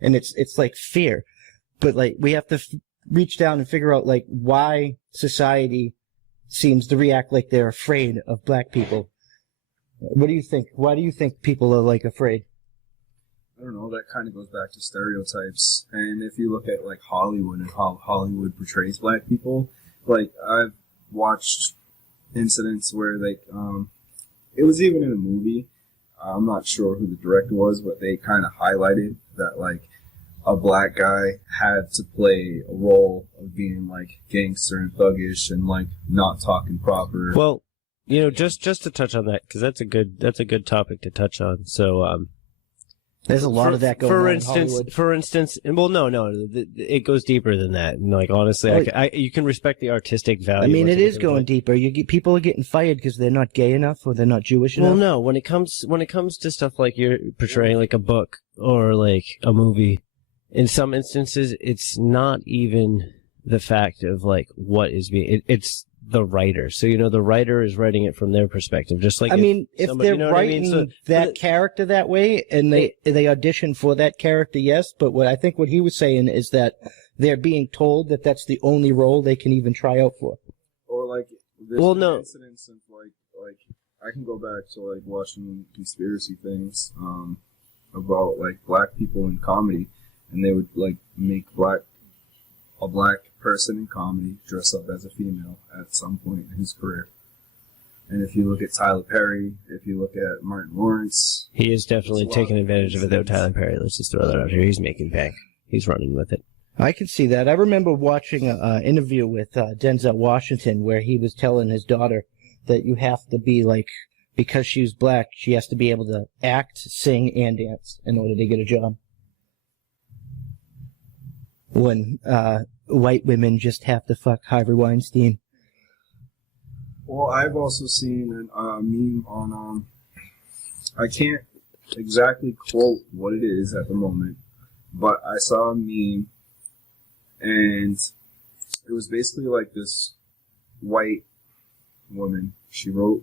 and it's like fear. But like we have to reach down and figure out like why society seems to react like they're afraid of black people. What do you think? Why do you think people are like afraid? I don't know, that kind of goes back to stereotypes. And if you look at like Hollywood and how Hollywood portrays black people, like I've watched incidents where like it was even in a movie. I'm not sure who the director was, but they kind of highlighted that like a black guy had to play a role of being like gangster and thuggish and like not talking proper. Well, you know, just to touch on that, because that's a good topic to touch on. So there's a lot of that going on in Hollywood. For instance, well, no, it goes deeper than that. And like honestly, you can respect the artistic value. I mean, it is going deeper. People are getting fired because they're not gay enough or they're not Jewish enough. Well, no, when it comes to stuff like you're portraying like a book or like a movie, in some instances, it's not even the fact of like what is being. It's the writer. So, you know, the writer is writing it from their perspective, just like if they're writing that character that way and they audition for that character, yes. But what he was saying is that they're being told that that's the only role they can even try out for. Or like, incidents of like I can go back to like watching conspiracy things about like black people in comedy, and they would like make a black person in comedy dress up as a female at some point in his career. And if you look at Tyler Perry, if you look at Martin Lawrence, he is definitely taking advantage of it though. Tyler Perry, let's just throw that out here. He's making bank. He's running with it. I can see that. I remember watching an interview with Denzel Washington where he was telling his daughter that you have to be like, because she's black, she has to be able to act, sing, and dance in order to get a job. When white women just have to fuck Harvey Weinstein. Well, I've also seen a meme on, I can't exactly quote what it is at the moment, but I saw a meme, and it was basically like this white woman. She wrote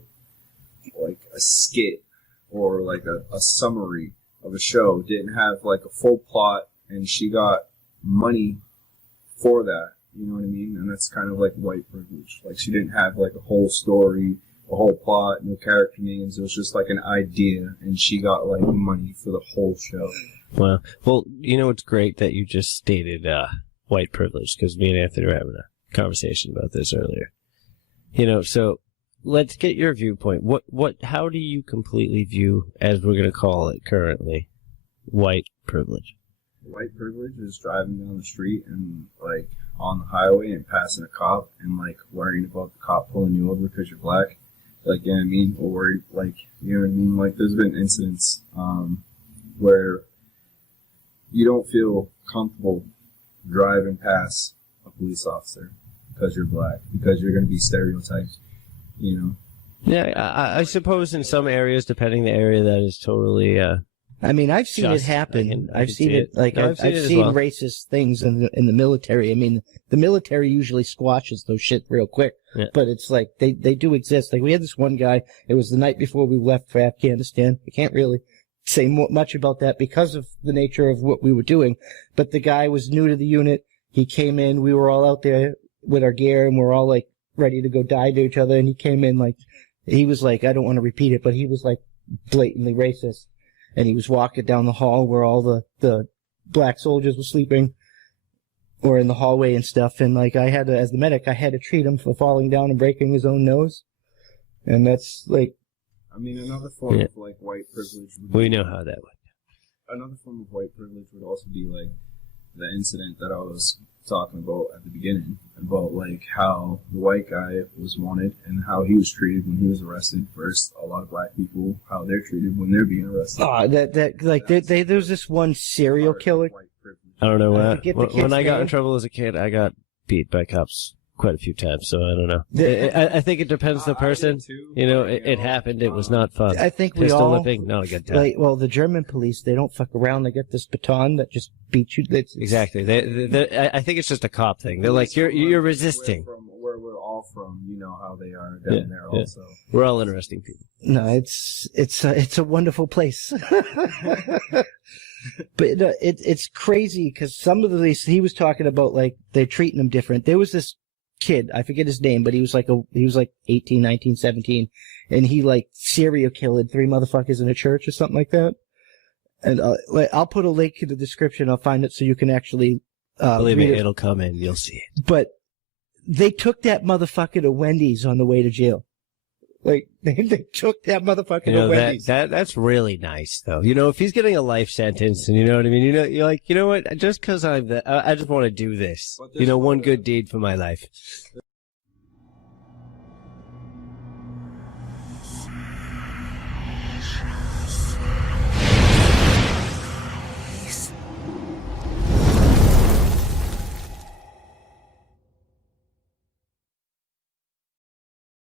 like a skit or like a summary of a show, didn't have like a full plot, and she got money for that, you know what I mean? And that's kind of like white privilege. Like, she didn't have like a whole story, a whole plot, no character names. It was just like an idea, and she got like money for the whole show. Well, you know, it's great that you just stated white privilege, because me and Anthony were having a conversation about this earlier. You know, so let's get your viewpoint. How do you completely view, as we're going to call it currently, white privilege? White privilege is driving down the street and like on the highway and passing a cop and like worrying about the cop pulling you over because you're black, like, you know what I mean, or worried, like, you know what I mean. Like, there's been incidents where you don't feel comfortable driving past a police officer because you're black, because you're going to be stereotyped, you know. Yeah, I suppose in some areas, depending the area, that is totally. I mean, I've seen it happen. I've seen it. Like, I've seen racist things in the military. I mean, the military usually squashes those shit real quick. Yeah. But it's like, they do exist. Like, we had this one guy, it was the night before we left for Afghanistan. I can't really say much about that because of the nature of what we were doing. But the guy was new to the unit. He came in, we were all out there with our gear, and we're all like ready to go die to each other. And he came in like, he was like, I don't want to repeat it, but he was like blatantly racist. And he was walking down the hall where all the black soldiers were sleeping, or in the hallway and stuff. And like, I had to, as the medic, I had to treat him for falling down and breaking his own nose. And that's like, I mean, another form of like white privilege. We know how that went. Another form of white privilege would also be like the incident that I was talking about at the beginning, about like how the white guy was wanted and how he was treated when he was arrested versus a lot of black people, how they're treated when they're being arrested. There's this one serial killer. I don't know what. When I got in trouble as a kid, I got beat by cops quite a few times, so I don't know. I think it depends on the person. You know, it happened. It was not fun. I think Pistol whipping, not a good time. Like, well, the German police, they don't fuck around. They get this baton that just beats you. Exactly. I think it's just a cop thing. They're like, you're resisting. Where we're all from, you know how they are down there also. We're all interesting people. No, it's a wonderful place. But it's crazy because some of these he was talking about like they're treating him different. There was this kid, I forget his name, but he was like 18, 19, 17, and he like serial killed 3 motherfuckers in a church or something like that. And I'll put a link in the description. I'll find it so you can actually believe me, it'll come in. You'll see it. But they took that motherfucker to Wendy's on the way to jail. Like, they took that motherfucker to Wendy's. That's really nice, though. You know, if he's getting a life sentence, and you know what I mean, you're like, you know what, just because I just want to do this. You know, one good deed for my life.